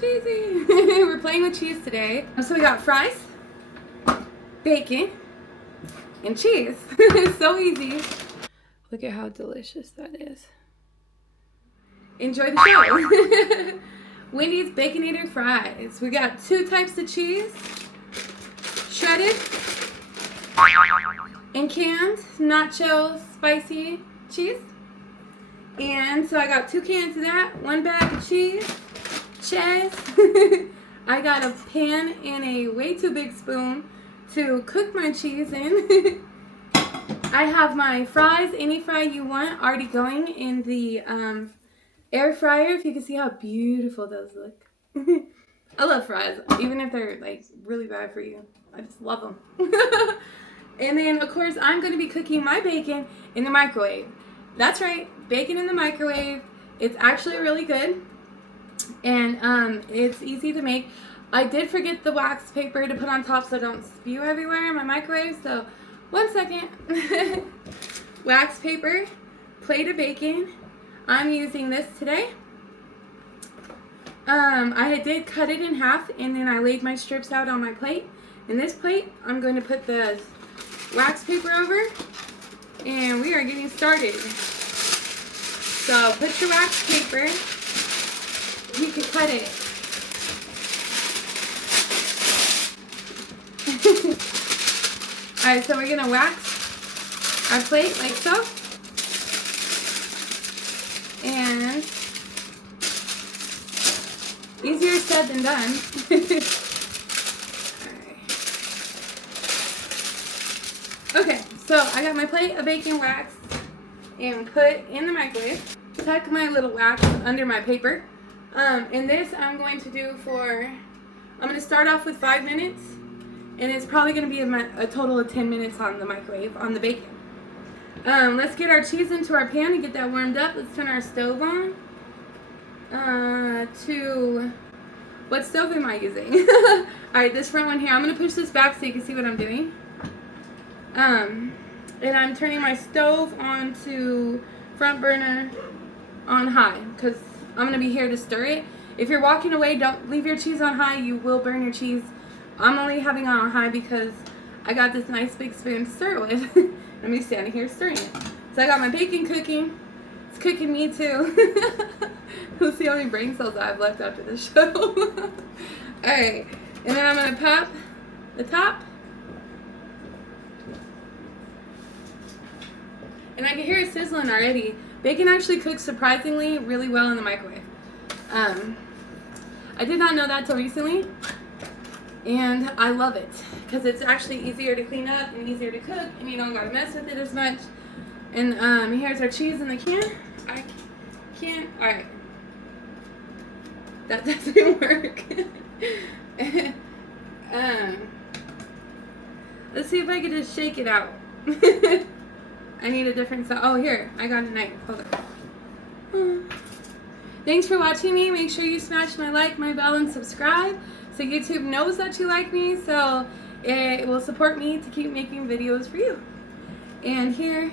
Cheesy. We're playing with cheese today. So we got fries, bacon, and cheese. It's so easy. Look at how delicious that is. Enjoy the show. Wendy's Baconator fries. We got 2 types of cheese. Shredded and canned nacho spicy cheese. And so I got 2 cans of that, 1 bag of cheese. I got a pan and a way too big spoon to cook my cheese in. I have my fries, any fry you want, already going in the air fryer. If you can see how beautiful those look. I love fries, even if they're like really bad for you. I just love them. And then of course I'm going to be cooking my bacon in the microwave. That's right, bacon in the microwave. It's actually really good. And it's easy to make. I did forget the wax paper to put on top so I don't spew everywhere in my microwave. So 1 second. Wax paper, plate of bacon. I'm using this today. I did cut it in half and then I laid my strips out on my plate. In this plate, I'm going to put the wax paper over and we are getting started. So put your wax paper. You can cut it. Alright, so we're going to wax our plate like so. And easier said than done. Alright. Okay, so I got my plate of bacon wax and put in the microwave. Tuck my little wax under my paper. And this I'm going to do for, I'm going to start off with 5 minutes, and it's probably going to be a total of 10 minutes on the microwave, on the bacon. Let's get our cheese into our pan and get that warmed up. Let's turn our stove on. What stove am I using? Alright, this front one here. I'm going to push this back so you can see what I'm doing. And I'm turning my stove on to front burner on high, because I'm going to be here to stir it. If you're walking away, don't leave your cheese on high. You will burn your cheese. I'm only having it on high because I got this nice big spoon to stir it with. Let me standing here stirring it. So I got my bacon cooking. It's cooking me too. Let's see how many brain cells I have left after this show. Alright. And then I'm going to pop the top. And I can hear it sizzling already. Bacon actually cooks surprisingly really well in the microwave. I did not know that till recently, and I love it because it's actually easier to clean up and easier to cook, and you don't gotta mess with it as much. And here's our cheese in the can. I can't. All right, that doesn't work. Let's see if I can just shake it out. I need a different size. Oh, here. I got a knife. Hold on. Thanks for watching me. Make sure you smash my like, my bell, and subscribe so YouTube knows that you like me, so it will support me to keep making videos for you. And here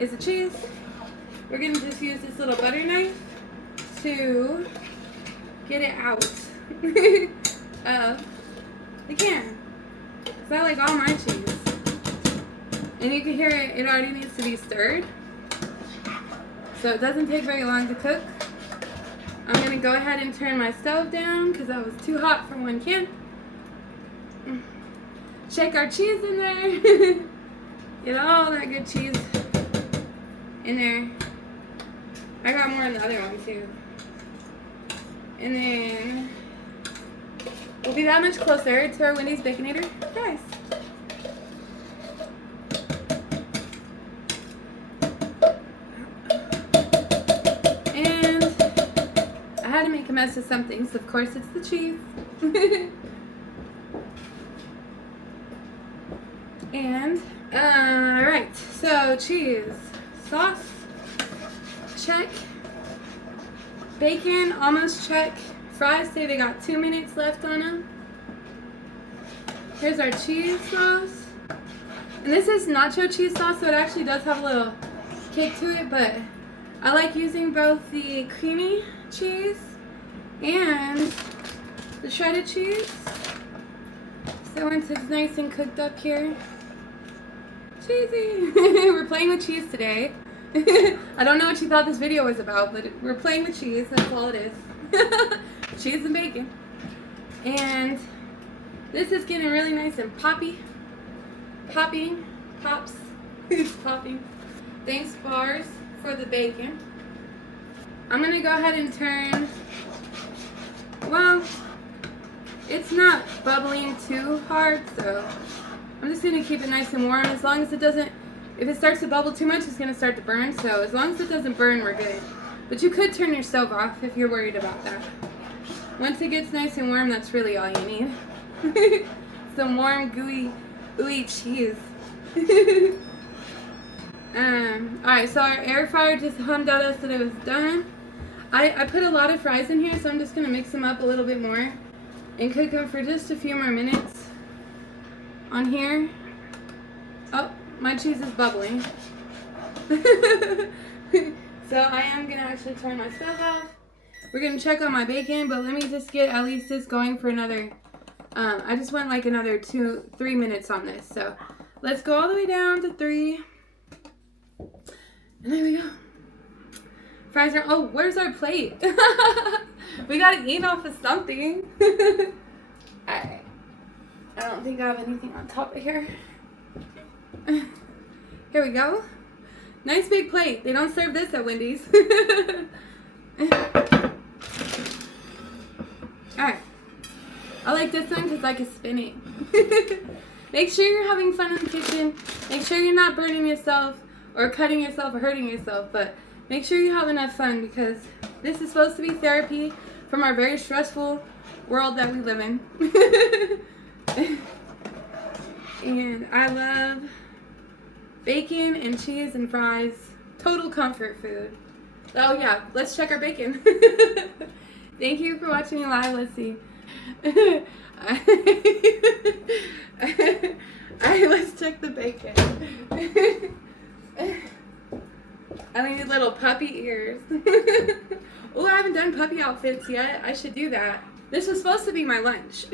is the cheese. We're going to just use this little butter knife to get it out of the can. Because I like all my cheese. And you can hear it already needs to be stirred. So it doesn't take very long to cook. I'm going to go ahead and turn my stove down because that was too hot for one can. Shake our cheese in there. Get all that good cheese in there. I got more in the other one too. And then we'll be that much closer to our Wendy's Baconator fries. To make a mess of something, so of course it's the cheese. And alright, so cheese, sauce, check, bacon, almost check, fries say they got 2 minutes left on them. Here's our cheese sauce, and this is nacho cheese sauce, so it actually does have a little kick to it, but I like using both the creamy cheese and shredded cheese. So once it's nice and cooked up here, cheesy. We're playing with cheese today. I don't know what you thought this video was about, but we're playing with cheese. That's all it is. Cheese and bacon. And this is getting really nice and poppy. Popping. Pops. It's popping. Thanks, bars, for the bacon. I'm going to go ahead and turn... Well, it's not bubbling too hard, so I'm just going to keep it nice and warm. As long as it doesn't... If it starts to bubble too much, it's going to start to burn. So as long as it doesn't burn, we're good. But you could turn your stove off if you're worried about that. Once it gets nice and warm, that's really all you need. Some warm, gooey, ooey cheese. Alright, so our air fryer just hummed at us that it was done. I put a lot of fries in here, so I'm just going to mix them up a little bit more and cook them for just a few more minutes on here. Oh, my cheese is bubbling. So I am going to actually turn my stove off. We're going to check on my bacon, but let me just get at least this going for another, I just went like another 2-3 minutes on this. So let's go all the way down to 3. And there we go. Fries are, oh, where's our plate? We gotta eat off of something. Alright. I don't think I have anything on top of here. Here we go. Nice big plate. They don't serve this at Wendy's. Alright. I like this one because I can spin it. Make sure you're having fun in the kitchen. Make sure you're not burning yourself or cutting yourself or hurting yourself, but make sure you have enough fun because this is supposed to be therapy from our very stressful world that we live in. And I love bacon and cheese and fries. Total comfort food. Oh yeah, let's check our bacon. Thank you for watching me live. Let's see. Alright, let's check the bacon. I need little puppy ears. Oh, I haven't done puppy outfits yet. I should do that. This was supposed to be my lunch.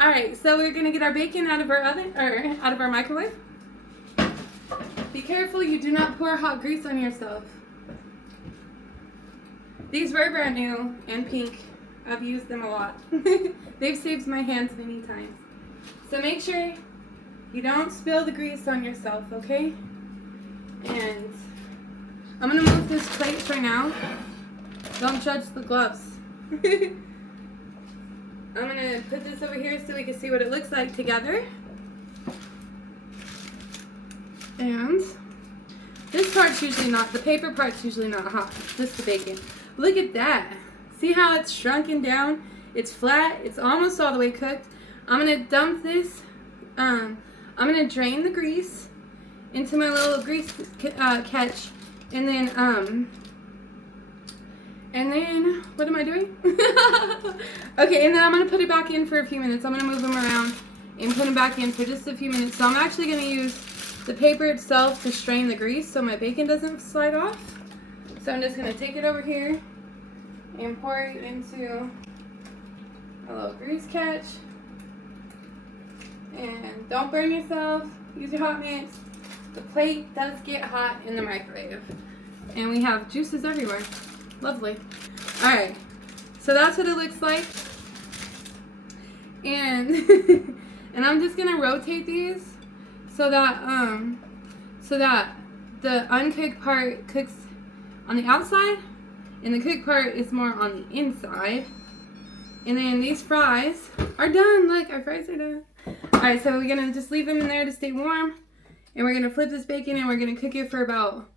Alright, so we're gonna get our bacon out of our oven, or out of our microwave. Be careful you do not pour hot grease on yourself. These were brand new and pink. I've used them a lot. They've saved my hands many times. So make sure you don't spill the grease on yourself, okay? And I'm going to move this plate for now. Don't judge the gloves. I'm going to put this over here so we can see what it looks like together. And this part's usually not, the paper part's usually not hot, just the bacon. Look at that. See how it's shrunken down? It's flat. It's almost all the way cooked. I'm going to dump this. I'm going to drain the grease into my little grease catch. And then what am I doing? Okay, and then I'm going to put it back in for a few minutes. I'm going to move them around and put them back in for just a few minutes. So I'm actually going to use the paper itself to strain the grease so my bacon doesn't slide off. So I'm just going to take it over here and pour it into a little grease catch. And don't burn yourself. Use your hot mix. The plate does get hot in the microwave. And we have juices everywhere. Lovely. Alright. So that's what it looks like. And and I'm just gonna rotate these so that the uncooked part cooks on the outside and the cooked part is more on the inside. And then these fries are done. Look, our fries are done. Alright, so we're gonna just leave them in there to stay warm. And we're gonna flip this bacon and we're gonna cook it for about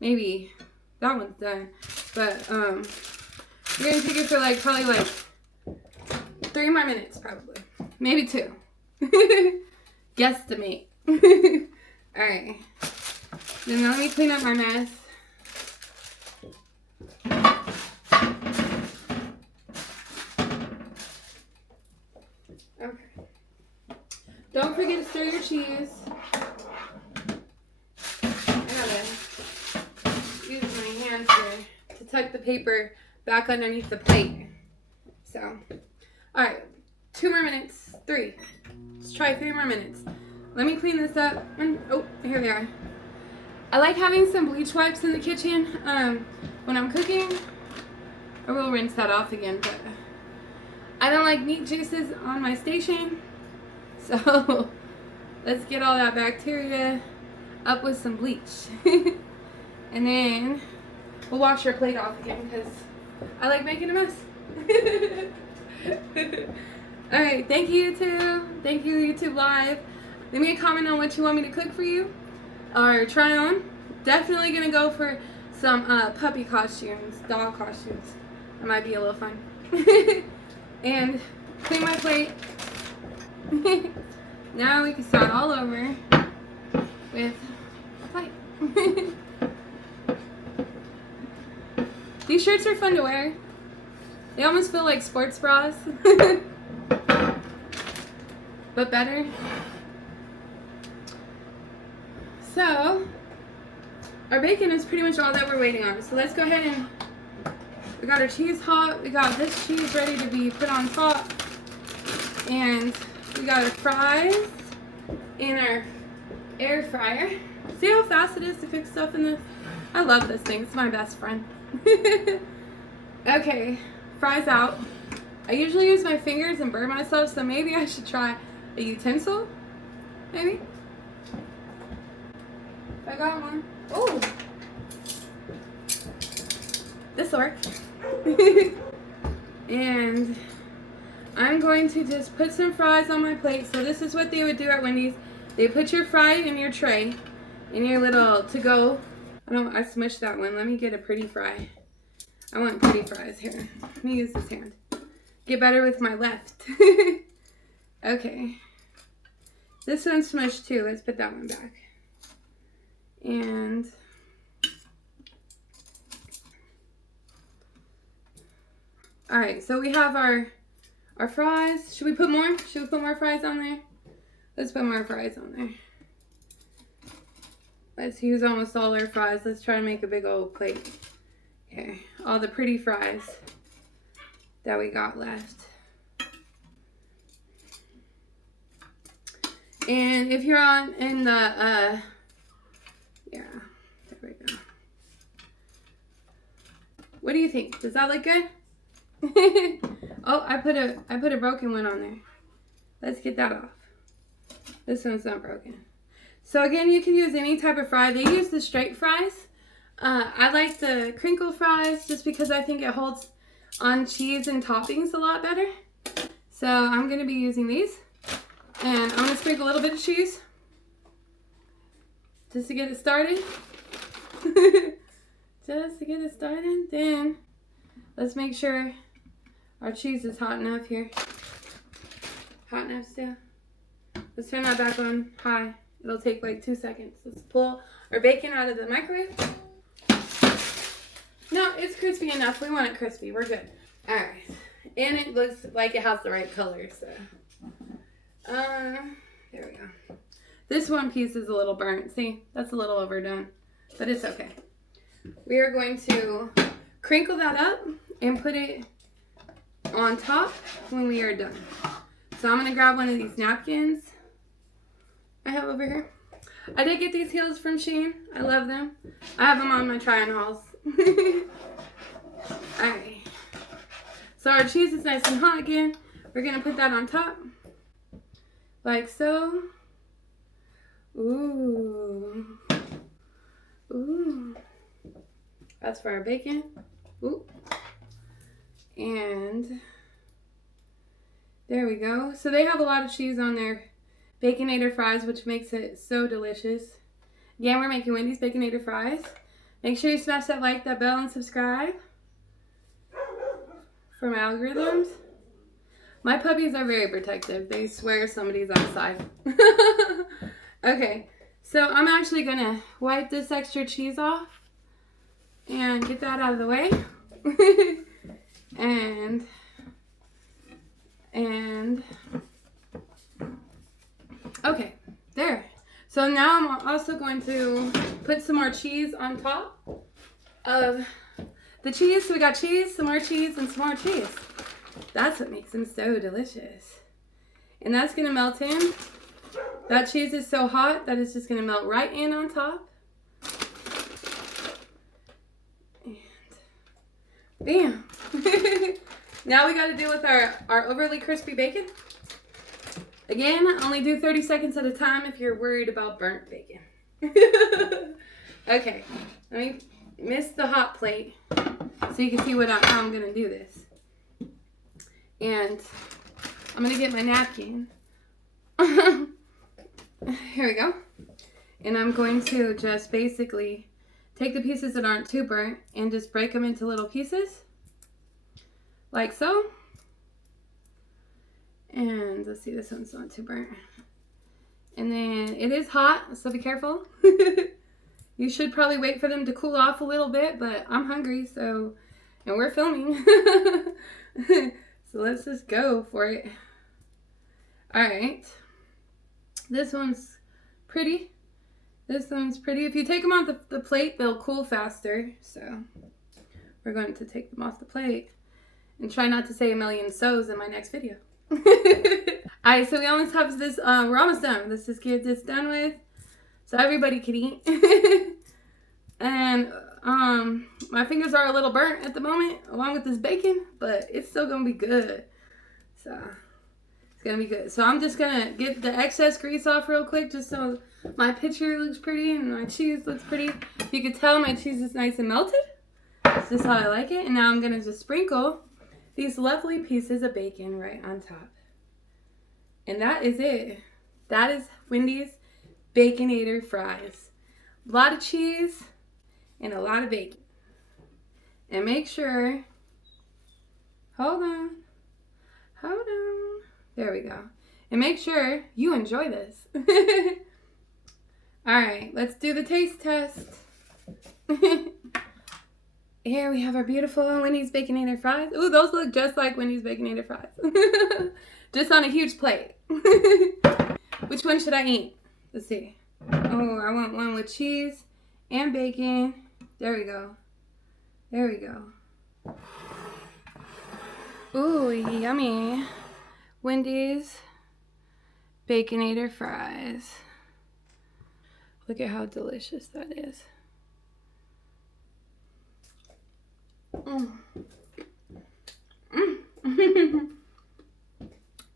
maybe, that one's done. But we're gonna cook it for like probably like 3 more minutes probably. Maybe 2. Guesstimate. Alright. Then let me clean up my mess. Okay. Don't forget to stir your cheese. I gotta use my hands here to tuck the paper back underneath the plate. So, All right, 2 more minutes. 3. Let's try 3 more minutes. Let me clean this up. Oh, here they are. I like having some bleach wipes in the kitchen when I'm cooking. I will rinse that off again, but I don't like meat juices on my station. So let's get all that bacteria up with some bleach. And then we'll wash your plate off again because I like making a mess. Alright, thank you YouTube. Thank you YouTube Live. Leave me a comment on what you want me to cook for you or try on. Definitely gonna go for some puppy costumes, dog costumes. That might be a little fun. And clean my plate. Now we can start all over with a fight. These shirts are fun to wear. They almost feel like sports bras. But better. So, our bacon is pretty much all that we're waiting on. So let's go ahead and, we got our cheese hot. We got this cheese ready to be put on top. And we got our fries in our air fryer. See how fast it is to cook stuff in this? I love this thing. It's my best friend. Okay, fries out. I usually use my fingers and burn myself, so maybe I should try a utensil. Maybe. I got one. Oh, this'll work. And I'm going to just put some fries on my plate. So this is what they would do at Wendy's. They put your fry in your tray, in your little to-go. I smushed that one. Let me get a pretty fry. I want pretty fries here. Let me use this hand. Get better with my left. Okay. This one's smushed too. Let's put that one back. And alright, so we have our fries. Should we put more? Should we put more fries on there? Let's put more fries on there. Let's use almost all our fries. Let's try to make a big old plate. Okay, all the pretty fries that we got left. And if you're in the, yeah, there we go. What do you think? Does that look good? Oh, I put a broken one on there. Let's get that off. This one's not broken. So again, you can use any type of fry. They use the straight fries. I like the crinkle fries just because I think it holds on cheese and toppings a lot better. So I'm going to be using these. And I'm going to sprinkle a little bit of cheese just to get it started. Just to get it started. Then let's make sure our cheese is hot enough here. Hot enough still. Let's turn that back on high. It'll take like 2 seconds. Let's pull our bacon out of the microwave. No, it's crispy enough. We want it crispy. We're good. Alright. And it looks like it has the right color, so. There we go. This one piece is a little burnt. See, that's a little overdone, but it's okay. We are going to crinkle that up and put it on top when we are done. So I'm going to grab one of these napkins I have over here. I did get these heels from Shein. I love them. I have them on my try-on hauls. Alright. So our cheese is nice and hot again. We're going to put that on top. Like so. Ooh. Ooh. That's for our bacon. Ooh. And there we go. So they have a lot of cheese on their Baconator fries, which makes it so delicious. Again, we're making Wendy's Baconator fries. Make sure you smash that like, that bell, and subscribe for my algorithms. My puppies are very protective. They swear somebody's outside. Okay, so I'm actually going to wipe this extra cheese off and get that out of the way. and okay, there. So now I'm also going to put some more cheese on top of the cheese. So we got cheese, some more cheese, and some more cheese. That's what makes them so delicious. And that's going to melt in. That cheese is so hot that it's just going to melt right in on top. And bam. Now we got to deal with our overly crispy bacon. Again, only do 30 seconds at a time if you're worried about burnt bacon. Okay, let me mist the hot plate so you can see how I'm going to do this. And I'm going to get my napkin. Here we go. And I'm going to just basically take the pieces that aren't too burnt and just break them into little pieces. Like so. And let's see, this one's not too burnt. And then it is hot, so be careful. You should probably wait for them to cool off a little bit, but I'm hungry, so, and we're filming. So let's just go for it. All right. This one's pretty. This one's pretty. If you take them off the plate, they'll cool faster. So we're going to take them off the plate and try not to say a million so's in my next video. Alright, so we almost have this, we're almost done. Let's just get this done with so everybody can eat. And my fingers are a little burnt at the moment along with this bacon, but it's still gonna be good. So it's gonna be good. So I'm just gonna get the excess grease off real quick just so my picture looks pretty and my cheese looks pretty. You can tell my cheese is nice and melted. This is how I like it. And now I'm gonna just sprinkle these lovely pieces of bacon right on top. And that is it. That is Wendy's Baconator fries. A lot of cheese and a lot of bacon. And make sure, hold on. There we go. And make sure you enjoy this. All right, let's do the taste test. Here we have our beautiful Wendy's Baconator fries. Ooh, those look just like Wendy's Baconator fries. Just on a huge plate. Which one should I eat? Let's see. Oh, I want one with cheese and bacon. There we go. There we go. Ooh, yummy. Wendy's Baconator fries. Look at how delicious that is.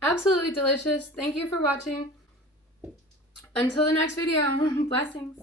Absolutely delicious. Thank you for watching. Until the next video. Blessings.